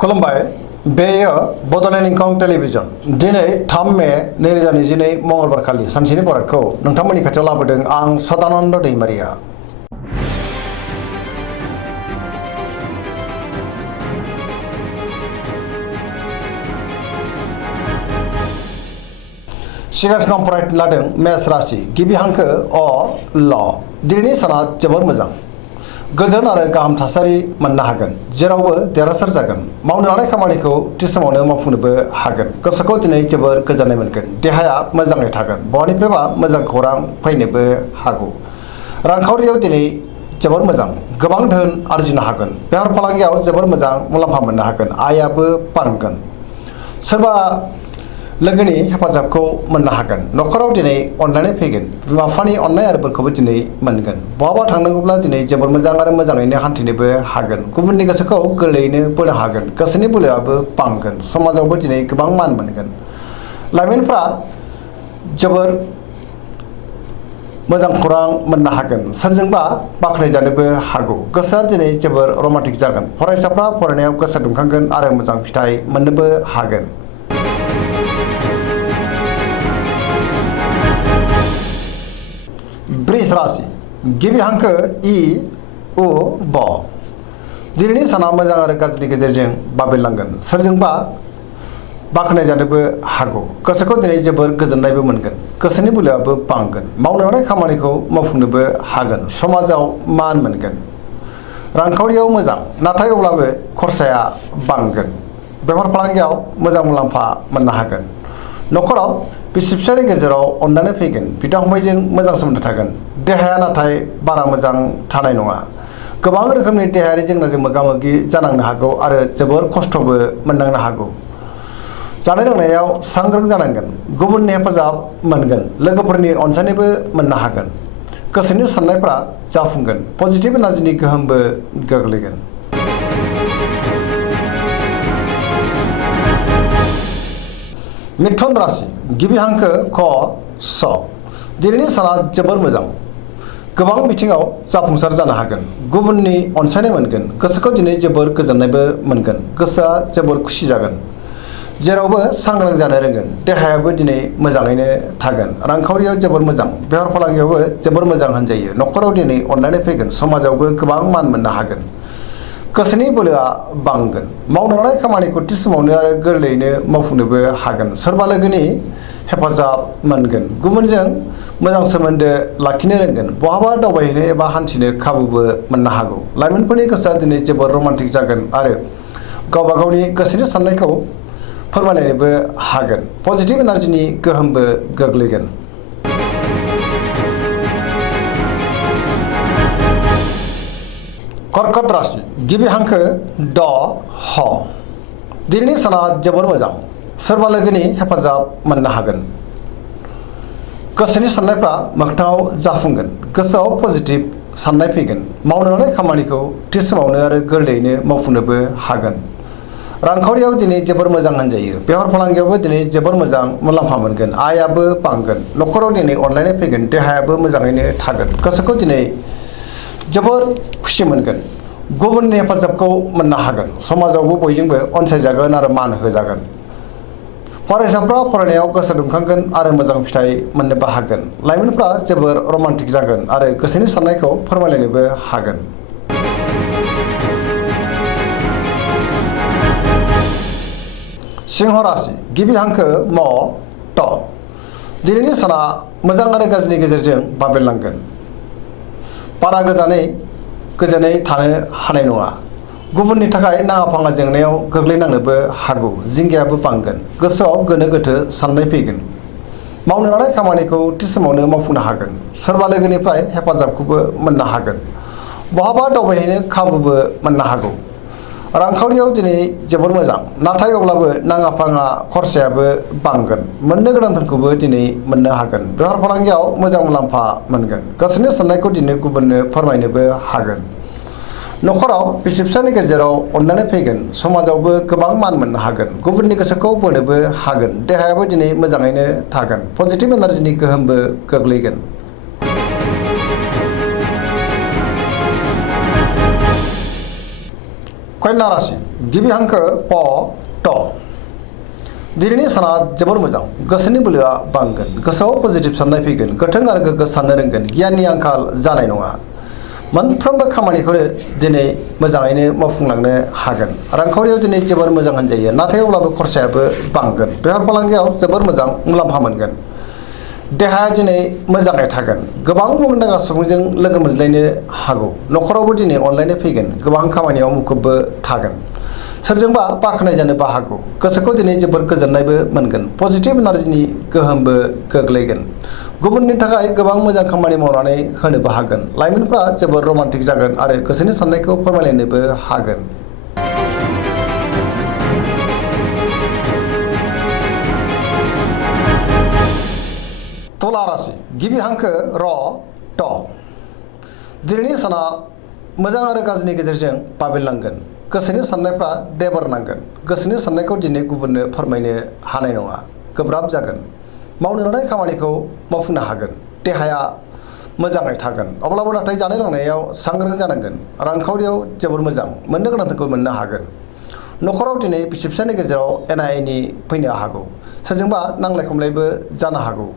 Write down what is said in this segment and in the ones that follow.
खुलुमबाय बेयो बड'लेण्ड इंखं टेलिभिजन दिनै 3 मे 2022 मंगलबार खालि सानसेनि बरादखौ नोंथांमोननि खाथियाव लाबोदों आं सदानन्द दैमारिया। सिगां फरायनो लादों मेष राशि गिबि हांखो अ ल दिनैनि साना जोबोर मोजां गोजोन आरो गाहाम थासारि मोननो हागोन जेरावबो देरहासार जागोन मावनो लानाय खामानिखौ थि समावनो मावफुंनोबो हागोन गोसोखौ दिनै जोबोर गोजोननाय मोनगोन देहाया मोजाङै थागोन बहानिफ्रायबा मोजां खौरां फैनोबो हागौ रांखावरियाव दिनै जोबोर मोजां गोबां धोन आरजिनो हागोन बेफार फालांगियाव जोबोर मोजां मुलाम्फा मोननो हागोन आयाबो बांगोन सोरबा लोगोनि हेफाजाबखौ मोननो हागोन न'खराव दिनै अननानै फैगोन बिमा बिफानि अननाय आरो बोरखौबो दिनै मोनगोन बहाबा थांनांगौब्ला दिनै जोबोर मोजां आरो मोजाङैनो हान्थिनोबो हागोन गुबुननि गोसोखौ गोरलैयैनो बोनो हागोन गोसोनि बोलोआबो बांगोन समाजावबो दिनै गोबां मान मोनगोन लाइमोनफ्रा जोबोर मोजां खौरां मोननो हागोन सोरजोंबा बाख्नायजानोबो हागौ गोसोआ दिनै जोबोर रमान्टिक जागोन फरायसाफ्रा फरायनायाव गोसो दुंखांगोन आरो मोजां फिथाइ मोननोबो हागोन। वृष राशि गिबि हांखो इ उ ब दिनैनि साना मोजां आरो गाज्रिनि गेजेरजों बाबेरलांगोन सोरजोंबा बाख्नायजानोबो हागौ गोसोखौ दिनै जोबोर गोजोननायबो मोनगोन गोसोनि बोलोआबो बांगोन मावनो लानाय खामानिखौ मावफुंनोबो हागोन समाजाव मान मोनगोन रांखावरियाव मोजां नाथाय अब्लाबो खरसाया बांगोन बेफार फालांगियाव मोजां मुलाम्फा मोननो हागोन न'खराव बिसि फिसायनि गेजेराव अननानै फैगोन बिदा फंबायजों मोजां सोमोन्दो थागोन देहाया नाथाय बारा मोजां थानाय नङा गोबां रोखोमनि देहायारि जेंनाजों मोगा मोगि जानांनो हागौ आरो जोबोर खस्थ'बो मोननांनो हागौ जानाय लोंनायाव सांग्रां जानांगोन गुबुननि हेफाजाब मोनगोन लोगोफोरनि अनसायनायबो मोननो हागोन गोसोनि साननायफ्रा जाफुंगोन पजिटिभ एनार्जिनि गोहोमबो गोग्लैगोन। मिथुन राशि गिबि हांखो क स दिनैनि साना जोबोर मोजां गोबां बिथिङाव जाफुंसार जानो हागोन गुबुननि अनसायनाय मोनगोन गोसोखौ दिनै जोबोर गोजोननायबो मोनगोन गोसोआ जोबोर खुसि जागोन जेरावबो सांग्रां जानो रोंगोन देहायाबो दिनै मोजाङैनो थागोन रांखावरियाव जोबोर मोजां बेफार फालांगियावबो जोबोर मोजां होनजायो न'खराव दिनै अननानै फैगोन समाजावबो गोबां मान मोननो हागोन गोसोनि बोलोआ बांगोन मावनो लानाय खामानिखौ थि समावनो आरो गोरलैयैनो मावफुंनोबो हागोन सोरबा लोगोनि हेफाजाब मोनगोन गुबुनजों मोजां सोमोन्दो लाखिनो रोंगोन बहाबा दावबायहैनो एबा हान्थिनो खाबुबो मोननो हागौ लाइमोनफोरनि गोसोआ दिनै जोबोर रमान्टिक जागोन आरो गावबा गावनि गोसोनि साननायखौ फोरमायलायनोबो हागोन पजिटिभ एनार्जिनि गोहोमबो गोग्लैगोन। कर्कट राशि गिबि हांखो ड ह दिनैनि साना जोबोर मोजां सोरबा लोगोनि हेफाजाब मोननो हागोन गोसोनि साननायफ्रा मोगथाङाव जाफुंगोन गोसोआव पजिटिभ साननाय फैगोन मावनो लानाय खामानिखौ थि समावनो आरो गोरलैयैनो मावफुंनोबो हागोन रांखावरियाव दिनै जोबोर मोजां होनजायो बेफार फालांगियावबो दिनै जोबोर मोजां मुलाम्फा मोनगोन आयाबो बांगोन न'खराव दिनै अनलायनाय फैगोन देहायाबो मोजाङैनो थागोन गोसोखौ दिनै जोबोर खुसि मोनगोन गुबुननि हेफाजाबखौ मोननो हागोन समाजावबो बयजोंबो अनसायजागोन आरो मान होजागोन फरायसाफ्रा फरायनायाव गोसो दुंखांगोन आरो मोजां फिथाइ मोननोबो हागोन लाइमोनफ्रा जोबोर रमान्टिक जागोन आरो गोसोनि साननायखौ फोरमायलायनोबो हागोन। सिंह राशि गिबि हांखो म ट दिनैनि साना मोजां आरो गाज्रिनि गेजेरजों बाबेरलांगोन बारा गोजोनै थानो हानाय नङा गुबुननि थाखाय नाङा फाङा जेंनायाव गोग्लैनांनोबो हागौ जिंगायाबो बांगोन गोसोआव गोनो गोथो साननाय फैगोन मावनो लानाय खामानिखौ थि समावनो मावफुंनो हागोन सोरबा लोगोनिफ्राय हेफाजाबखौबो मोननो हागोन बहाबा दावबायहैनो खाबुबो मोननो हागौ रांखावरियाव दिनै जोबोर मोजां नाथाय अब्लाबो नाङा फाङा खरसायाबो बांगोन मोननो गोनांथारखौबो दिनै मोननो हागोन बेफार फालांगियाव मोजां मुलाम्फा मोनगोन गोसोनि साननायखौ दिनै गुबुननो फोरमायनोबो हागोन न'खराव बिसि फिसायनि गेजेराव अननानै फैगोन समाजावबो गोबां मान मोननो हागोन गुबुननि गोसोखौ बोनोबो हागोन देहायाबो दिनै मोजाङैनो थागोन पजिटिभ एनार्जिनि गोहोमबो गोग्लैगोन। कन्या राशि गिबि हांखो प ट दिनैनि साना जोबोर मोजां गोसोनि बोलोआ बांगोन गोसोआव पजिटिभ साननाय फैगोन गोथों आरो गोग्गो साननो रोंगोन गियाननि आंखाल जानाय नङा मोनफ्रोमबो खामानिखौनो दिनै मोजाङैनो मावफुंलांनो हागोन रांखावरियाव दिनै जोबोर मोजां होनजायो नाथाय अब्लाबो खरसायाबो बांगोन बेफार फालांगियाव जोबोर मोजां मुलाम्फा मोनगोन देहाया दिनै मोजाङै थागोन गोबां मुंदांखा सुबुंजों लोगो मोनज्लायनो हागौ न'खरावबो दिनै अनलायनाय फैगोन गोबां खामानियाव मुखुबबो थागोन सोरजोंबा बाख्नाय जानोबो हागौ गोसोखौ दिनै जोबोर गोजोननायबो मोनगोन पजिटिभ एनार्जिनि गोहोमबो गोग्लैगोन गुबुननि थाखाय गोबां मोजां खामानि मावनानै होनोबो हागोन लाइमोनफ्रा जोबोर रमान्टिक जागोन आरो गोसोनि साननायखौ फोरमायलायनोबो हागोन तुला राशि गिबि हांखो र ट दिनैनि साना मोजां आरो गाज्रिनि गेजेरजों बाबेनलांगोन गोसोनि साननायफ्रा देबोरनांगोन गोसोनि साननायखौ दिनै गुबुननो फोरमायनो हानाय नङा गोब्राब जागोन मावनो लानाय खामानिखौ मावफुंनो हागोन देहाया मोजाङै थागोन अब्लाबो नाथाय जानाय लोंनायाव सांग्रां जानांगोन रांखावरियाव जोबोर मोजां मोननो गोनांखौ मोननो हागोन न'खराव दिनै बिसि फिसायनि गेजेराव एना एनि फैनो हागौ सोरजोंबा नांलाय खमलायबो जानो हागौ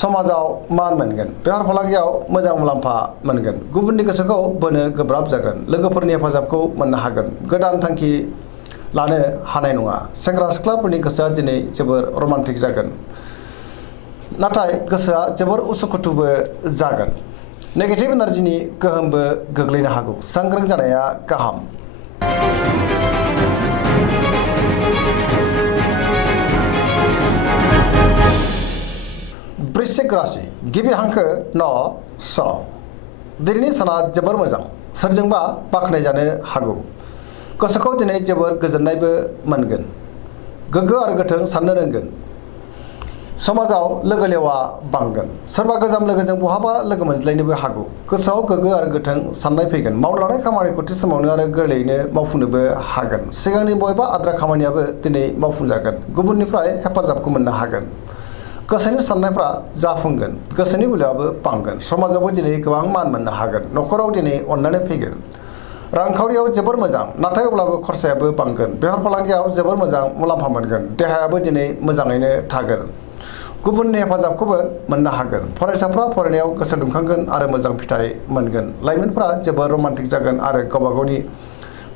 समाजाव मान मोनगोन बेफार फालांगियाव मोजां मुलाम्फा मोनगोन गुबुननि गोसोखौ बोनो गोब्राब जागोन लोगोफोरनि हेफाजाबखौ मोननो हागोन गोदान थांखि लानो हानाय नङा सेंग्रा सिख्लाफोरनि गोसोआ दिनै जोबोर रमान्टिक जागोन नाथाय गोसोआ जोबोर उसुखुथुबो जागोन नेगेटिभ एनार्जिनि गोहोमबो गोग्लैनो हागौ सांग्रां जानाया गाहाम वृश्चिक राशि गिबि हांखो न स दिनैनि साना जोबोर मोजां सोरजोंबा बाख्नाय जानो हागौ गोसोखौ दिनै जोबोर गोजोननायबो मोनगोन गोग्गो आरो गोथों साननो रोंगोन समाजाव लोगो लेवा बांगोन सोरबा गोजाम लोगोजों बहाबा लोगो मोनज्लायनोबो हागौ गोसोआव गोग्गो आरो गोथों साननाय फैगोन मावनो लानाय खामानिखौ थि समावनो आरो गोरलैयैनो मावफुंनोबो हागोन सिगांनि बबेबा आद्रा खामानियाबो दिनै मावफुंजागोन गुबुननिफ्राय हेफाजाबखौ मोननो हागोन गोसोनि साननायफ्रा जाफुंगोन गोसोनि बोलोआबो बांगोन समाजावबो दिनै गोबां मान मोननो हागोन न'खराव दिनै अननानै फैगोन रांखावरियाव जोबोर मोजां नाथाय अब्लाबो खरसायाबो बांगोन बेफार फालांगियाव जोबोर मोजां मुलाम्फा मोनगोन देहायाबो दिनै मोजाङैनो थागोन गुबुननि हेफाजाबखौबो मोननो हागोन फरायसाफ्रा फरायनायाव गोसो दुंखांगोन आरो मोजां फिथाइ मोनगोन लाइमोनफ्रा जोबोर रमान्टिक जागोन आरो गावबा गावनि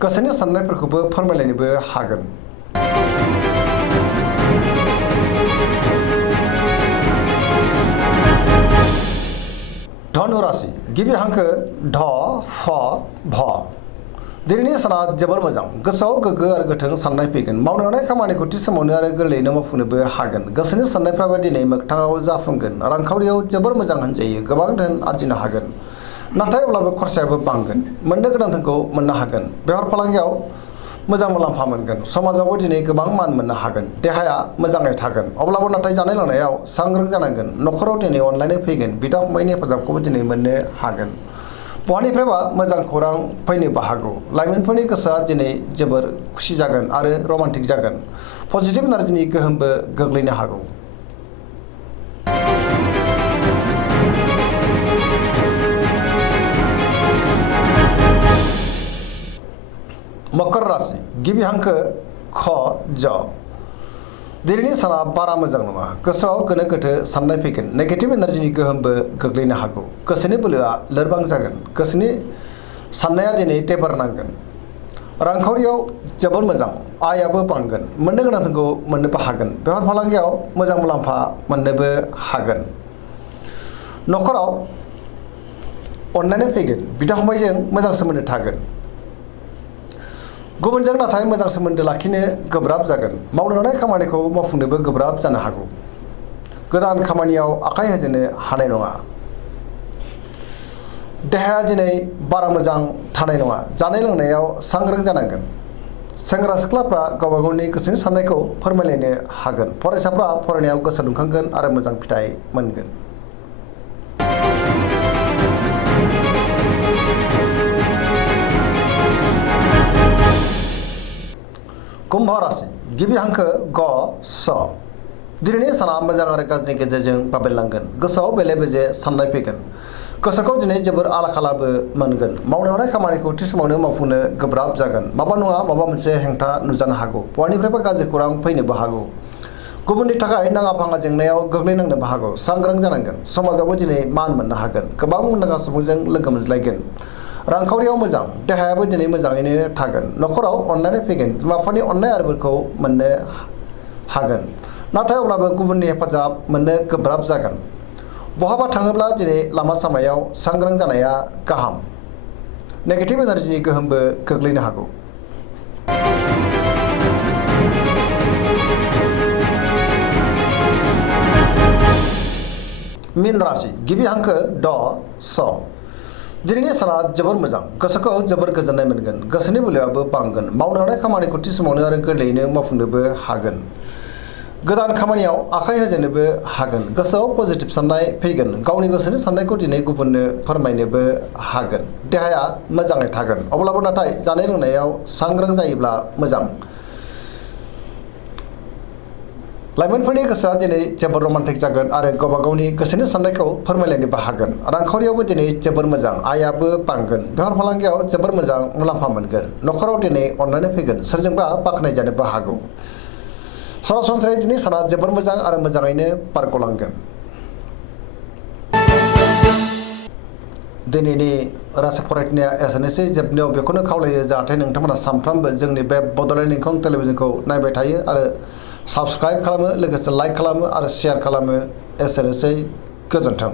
गोसोनि साननायफोरखौबो फोरमायलायनोबो हागोन धनु राशि गिबि हांखो ढ फ भ दिनैनि साना जोबोर मोजां गोसोआव गोग्गो आरो गोथों साननाय फैगोन मावनो लानाय खामानिखौ थि समावनो आरो गोरलैयैनो मावफुंनोबो हागोन गोसोनि साननायफ्राबो दिनै मोगथाङाव जाफुंगोन रांखावरियाव जोबोर मोजां होनजायो गोबां धोन आरजिनो हागोन नाथाय अब्लाबो खरसायाबो बांगोन मोननो गोनांखौ मोननो हागोन बेफार फालांगियाव मोजां मुलाम्फा मोनगोन समाजावबो दिनै गोबां मान मोननो हागोन देहाया मोजाङै थागोन अब्लाबो नाथाय जानाय लोंनायाव सांग्रां जानांगोन न'खराव दिनै अनलायनाय फैगोन बिदा फंबायनि हेफाजाबखौबो दिनै मोननो हागोन बहानिफ्रायबा मोजां खौरां फैनोबो हागौ लाइमोनफोरनि गोसोआ दिनै जोबोर खुसि जागोन आरो रमान्टिक जागोन पजिटिभ एनार्जिनि गोहोमबो गोग्लैनो हागौ मकर राशि गिबि हांखो ख ज दिनैनि साना बारा मोजां नङा गोसोआव गोनो गोथो साननाय फैगोन नेगेटिभ एनार्जिनि गोहोमबो गोग्लैनो हागौ गोसोनि बोलोआ लोरबां जागोन गोसोनि साननाया दिनै देबोरनांगोन रांखावरियाव जोबोर मोजां आयाबो बांगोन मोननो गोनांखौ मोननोबो हागोन बेफार फालांगियाव मोजां मुलाम्फा मोननोबो हागोन न'खराव अनलायनाय फैगोन बिदा फंबायजों मोजां सोमोन्दो थागोन गुबुनजों नाथाय मोजां सोमोन्दो लाखिनो गोब्राब जागोन मावनो लानाय खामानिखौ मावफुंनोबो गोब्राब जानो हागौ गोदान खामानियाव आखाइ होजेननो हानाय नङा देहाया दिनै बारा मोजां थानाय नङा जानाय लोंनायाव सांग्रां जानांगोन सेंग्रा सिख्लाफ्रा गावबा गावनि गोसोनि साननायखौ फोरमायलायनो हागोन फरायसाफ्रा फरायनायाव गोसो दुंखांगोन आरो मोजां फिथाइ मोनगोन कुम्भ राशि गिबि हांखो ग स दिनैनि साना मोजां आरो गाज्रिनि गेजेरजों बाबेनलांगोन गोसोआव बेले बेजे साननाय फैगोन गोसोखौ दिनै जोबोर आला खालाबो मोनगोन। मावनो हानाय खामानिखौ थि समावनो मावफुंनो गोब्राब जागोन। माबा नङा माबा मोनसे हेंथा नुजानो हागौ। बहानिफ्रायबा गाज्रि खौरां फैनोबो हागौ। गुबुननि थाखाय नाङा फाङा जेंनायाव गोग्लैनांनोबो हागौ। सांग्रां जानांगोन। समाजावबो दिनै मान मोननो हागोन। गोबां मुंदांखा सुबुंजों लोगो मोनज्लायगोन। रांखावरियाव मोजां, देहायाबो दिनै मोजाङैनो थागोन। न'खराव अननाय फैगोन। बिमा बिफानि अननाय आरो बोरखौ मोननो हागोन। नाथाय अब्लाबो गुबुननि हेफाजाब मोननो गोब्राब जागोन। बहाबा थाङोब्ला दिनै लामा सामायाव सांग्रां जानाया गाहाम। नेगेटिभ एनार्जिनि गोहोमबो गोग्लैनो हागौ। मीन राशि गिबि हांखो ड स। दिनैनि साना जोबोर मोजां। गोसोखौ जोबोर गोजोननाय मोनगोन। गोसोनि बोलोआबो बांगोन। मावनो हानाय खामानिखौ थि समावनो आरो गोरलैयैनो मावफुंनोबो हागोन। गोदान खामानियाव आखाइ होजेननोबो हागोन। गोसोआव पजिटिभ साननाय फैगोन। गावनि गोसोनि साननायखौ दिनै गुबुननो फोरमायनोबो हागोन। देहाया मोजाङै थागोन। अब्लाबो नाथाय जानाय लोंनायाव सांग्रां जायोब्ला मोजां। लाइमोनफोरनि गोसोआ दिनै जोबोर रमान्टिक जागोन आरो गावबा गावनि गोसोनि साननायखौ फोरमायलायनोबो हागोन। रांखावरियावबो दिनै जोबोर मोजां। आयाबो बांगोन। बेफार फालांगियाव जोबोर मोजां मुलाम्फा मोनगोन। न'खराव दिनै अननानै फैगोन। सोरजोंबा बाख्नायजानोबो हागौ। सरासनस्रायै दिनै साना जोबोर मोजां आरो मोजाङैनो बारग'लांगोन। दिनैनि राशि फरायनाया एसेनोसै। जोबनायाव बेखौनो खावलायो जाहाथे नोंथांमोना सानफ्रोमबो जोंनि बे बड'लेण्ड इंखं टेलिभिजनखौ नायबाय थायो आरो साबस्क्राइब खालामो, लोगोसे लाइक खालामो आरो शेयार खालामो। एसेनोसै, गोजोन्थों।